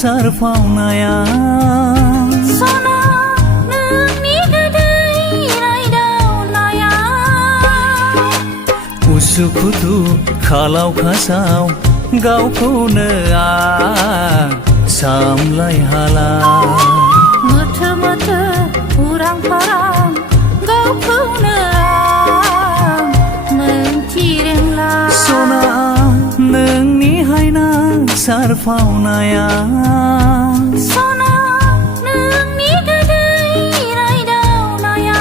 सारफावनाया सना नोंनि गोदै रायदावनाया उसुखुथु खालाव खासाव गावखौनो आं सामलाय हाला मोथो मोथो उरां फारां गावखौनो आं मोनथि रोंला सना नोंनि हायना सारफावनाया सना नोंनि गोदै रायदावनाया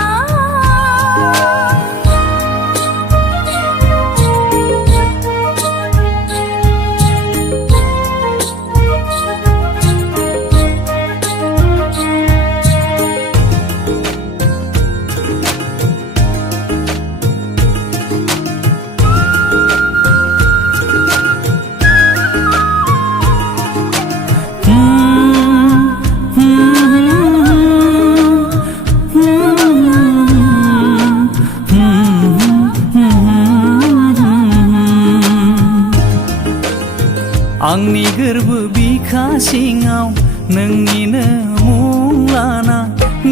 आंनि गोरबो बिखा सिङाव नोंनिनो मुं लाना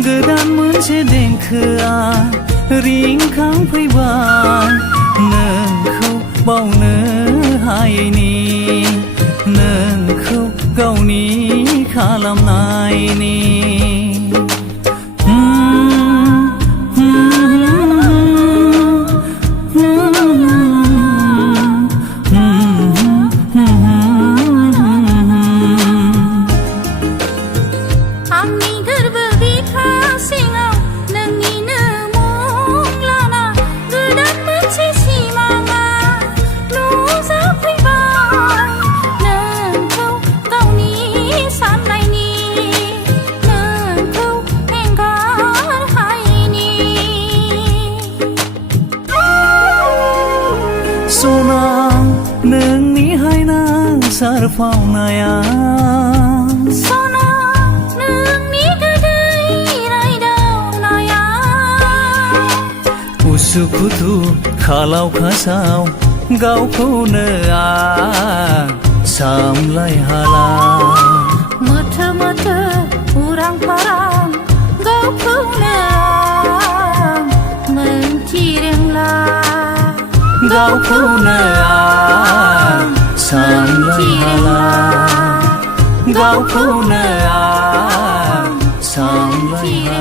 गोदान मोनसे देंखोआ रिंखांफैबाय नोंखौ बावनो हायैनि नोंखौ गावनि खालामनायनि आंनि गोरबो बिखा सिङाव नोंनिनो मुं लाना गोदान मोनसे सिमाङा नुजाफैबाय नोंखौ गावनि साननायनि नोंखौ एंगार हायैनि सना नोंनि हायना सारफावनाया सना नोंनि गोदै रायदावनाया उसुखुथु खालाव खासाव गावखौनो आं सामलाय हाला मोथो मोथो उरां फारां गावखौनो आं मोनथि रोंला गावखौनो आं सामलाय हाला गावखौनो आं सामलाय हाला